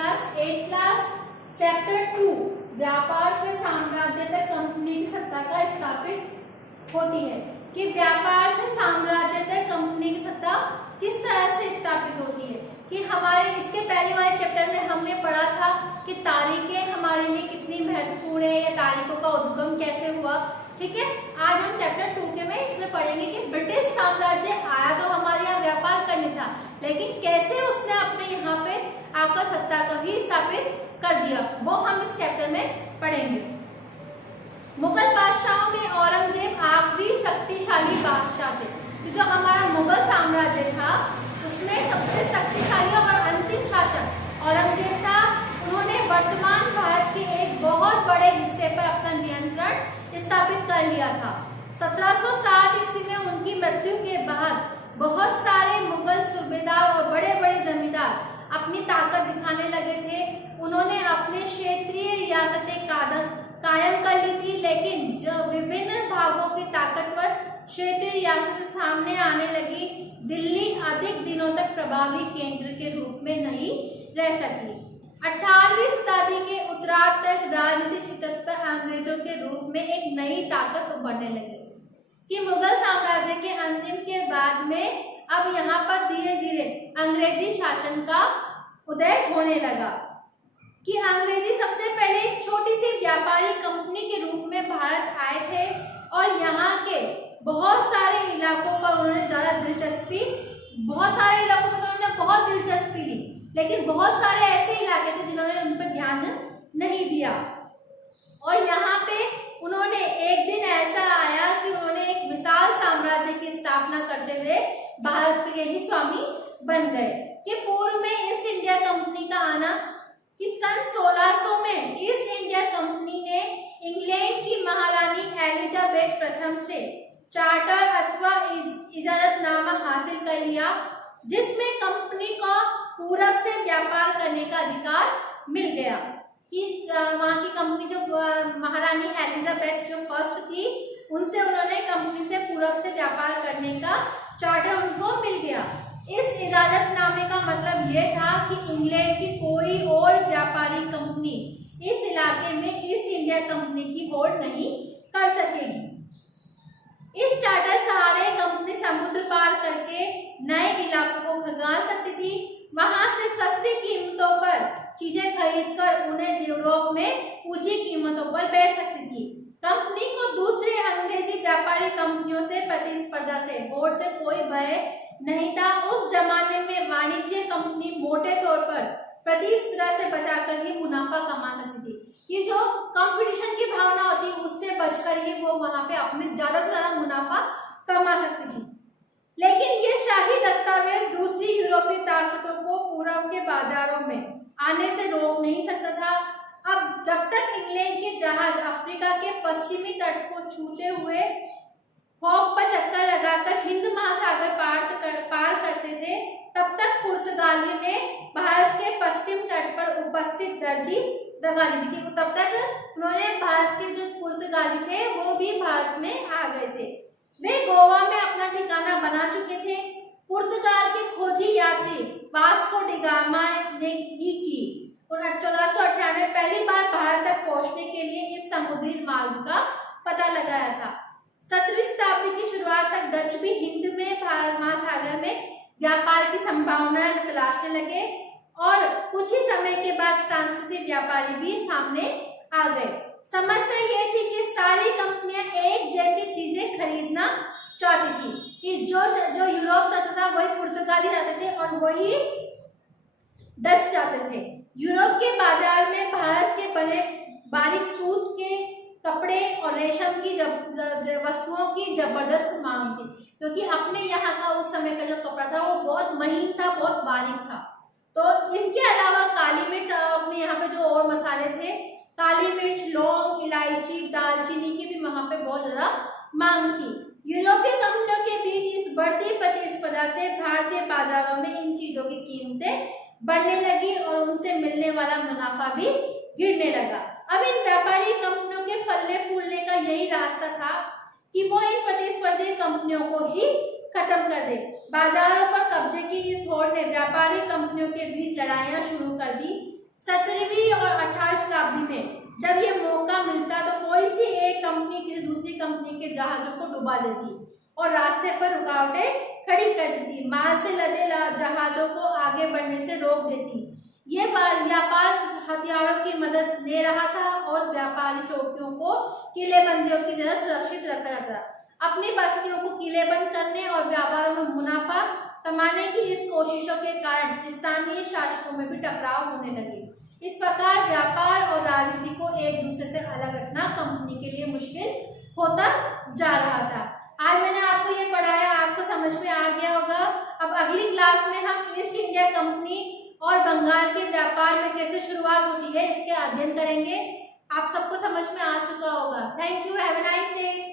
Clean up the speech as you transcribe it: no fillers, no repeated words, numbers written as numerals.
Class 8 class chapter 2 व्यापार से साम्राज्य तक कंपनी की सत्ता का स्थापित होती है कि व्यापार से साम्राज्य तक कंपनी की सत्ता किस तरह से स्थापित होती है। कि हमारे इसके पहले वाले चैप्टर में हमने पढ़ा था कि तारीखें हमारे लिए कितनी महत्वपूर्ण है या तारीखों का उद्गम कैसे हुआ। ठीक है, आज हम चैप्टर 2 के में इसमें पढ़ेंगे कि ब्रिटिश साम्राज्य आया तो हमारे यहाँ व्यापार करने था, लेकिन कैसे उसने अपने यहाँ पे आकर सत्ता को ही स्थापित कर दिया, वो हम इस चैप्टर में पढ़ेंगे। मुगल बादशाहों में औरंगजेब आखिरी शक्तिशाली बादशाह थे। तो जो हमारा मुगल साम्राज्य था उसमें सबसे शक्तिशाली और अंतिम शासक औरंगजेब था। उन्होंने वर्तमान भारत के एक बहुत बड़े हिस्से पर अपना नियंत्रण स्थापित कर लिया था। 1707 ईस्वी में उनकी मृत्यु के बाद बहुत सारे मुगल सूबेदार और बड़े बड़े जमींदार अपनी ताकत दिखाने लगे थे। उन्होंने अपने क्षेत्रीय रियासतें कायम कर ली थी, लेकिन जो विभिन्न भागों की ताकतवर क्षेत्रीय रियासतें सामने आने लगी, दिल्ली अधिक दिनों तक प्रभावी केंद्र के रूप में नहीं रह सकी। 18वीं शताब्दी के उत्तरार्ध तक राजनीतिक क्षेत्र पर अंग्रेजों के रूप में एक नई ताकत उभरने लगी। कि मुगल साम्राज्य के अंतिम के बाद में अब यहाँ पर धीरे धीरे अंग्रेजी शासन का उदय होने लगा। कि अंग्रेजी सबसे पहले एक छोटी सी व्यापारी कंपनी के रूप में भारत आए थे और यहाँ के बहुत सारे इलाकों पर उन्होंने ज़्यादा दिलचस्पी, बहुत सारे इलाकों में तो उन्होंने बहुत दिलचस्पी ली, लेकिन बहुत सारे ऐसे इलाके थे जिन्होंने उन पर ध्यान नहीं दिया। और यहाँ पे उन्होंने एक दिन ऐसा आया कि उन्होंने एक विशाल साम्राज्य की स्थापना करते हुए भारत के ही स्वामी बन गए। कि पूर्व में ईस्ट इंडिया कंपनी का आना, कि सन 1600 में ईस्ट इंडिया कंपनी ने इंग्लैंड की महारानी एलिजाबेथ प्रथम से चार्टर अथवा इजाजतनामा हासिल कर लिया, जिसमें कंपनी को पूरब से व्यापार करने का अधिकार मिल गया। कि वहाँ की कंपनी जो महारानी एलिजाबेथ जो फर्स्ट थी, उनसे उन्होंने कंपनी से पूरब से व्यापार करने का चार्टर उनको मिल गया। इस इजाजतनामे का मतलब यह था कि इंग्लैंड की कोई और व्यापारी कंपनी इस इलाके में ईस्ट इंडिया कंपनी की होड़ नहीं कर सकेगी। इस चार्टर सहारे कंपनी समुद्र पार करके नए इलाकों को खंगाल सकती थी, वहां से सस्ती कीमतों पर चीजें खरीदकर उन्हें यूरोप में ऊंची कीमतों पर बेच सकती थी। कंपनी को दूसरी अंग्रेजी व्यापारी कंपनियों से प्रतिस्पर्धा से होड़ से कोई भय नहीं था। उस जमाने में वाणिज्य कंपनी मोटे तौर पर प्रतिस्पर्धा से बचाकर ही मुनाफा कमा सकती थी। कि जो कंपटीशन की भावना होती है उससे बचकर ही वो वहां पे अपने ज्यादा से ज्यादा मुनाफा कमा सकती थी। लेकिन ये शाही दस्तावेज दूसरी यूरोपीय ताकतों को पूरब के बाजारों में आने से रोक नहीं सकता था। अब जब तक इंग्लैंड के जहाज अफ्रीका के पश्चिमी तट को छूते हुए हॉप पर चक्कर लगाकर हिंद महासागर पार करते थे, तब तक पुर्तगाली ने भारत के पश्चिम तट पर उपस्थित दर्जी दगा ली थी। तब तक उन्होंने भारत के जो पुर्तगाली थे वो भी भारत में आ गए थे। वे गोवा में अपना ठिकाना बना चुके थे। पुर्तगाल के खोजी यात्री वास्को डी गामा ने ही की 1498 पहली बार भारत तक पहुंचने के लिए इस समुद्री मार्ग का पता लगाया था। 17वीं शताब्दी की शुरुआत तक डच भी हिंद में भारत महासागर में व्यापार की संभावनाएं तलाशने लगे और कुछ ही समय के बाद फ्रांसीसी व्यापारी भी सामने आ गए। समस्या ये थी कि सारी कंपनियां एक जैसी चीजें खरीदना चाहती थी। कि जो यूरोप चाहता था वही पुर्तगाली चाहते थे और वही डच चाहते थे। यूरोप के बाजार में भारत के बने बारीक सूत के कपड़े और रेशम की वस्तुओं की जबरदस्त मांग थी, क्योंकि अपने यहाँ का उस समय का जो कपड़ा था वो बहुत महीन था, बहुत बारीक था। तो इनके अलावा काली मिर्च, अपने यहाँ पे जो और मसाले थे, काली मिर्च, लौंग, इलायची, दालचीनी की भी वहाँ पे बहुत ज्यादा मांग थी। यूरोपीय कंपनियों के बीच इस बढ़ती प्रतिस्पर्धा से भारतीय बाजारों में इन चीजों की कीमतें बढ़ने लगी और उनसे मिलने वाला मुनाफा भी गिरने लगा। अब इन व्यापारी कंपनियों के फलने फूलने का यही रास्ता था कि वो इन प्रतिस्पर्धी कंपनियों को ही खत्म कर दे। बाजारों पर कब्जे की इस होड़ ने व्यापारी कंपनियों के बीच लड़ाइयां शुरू कर दी। 17वीं और 18वीं शताब्दी में जब ये मौका मिलता तो कोई सी एक कंपनी किसी दूसरी कंपनी के जहाजों को डुबा देती और रास्ते पर रुकावटें खड़ी कर देती, माल से लदे जहाजों को आगे बढ़ने से रोक देती। ये व्यापार हथियारों की मदद ले रहा था और व्यापारी चौकियों को किलेबंदियों की जगह सुरक्षित रखा जाता। अपनी बस्तियों को किलेबंद करने और व्यापारों में मुनाफा कमाने की इस कोशिशों के कारण स्थानीय शासकों में भी टकराव होने लगे। इस प्रकार व्यापार और राजनीति को एक दूसरे से अलग रखना कंपनी के लिए मुश्किल होता जा रहा था। आज मैंने आपको ये पढ़ाया, आपको समझ में आ गया होगा। अब अगली क्लास में हम ईस्ट इंडिया कंपनी और बंगाल के व्यापार में कैसे शुरुआत होती है इसके अध्ययन करेंगे। आप सबको समझ में आ चुका होगा। Thank you, have a nice day.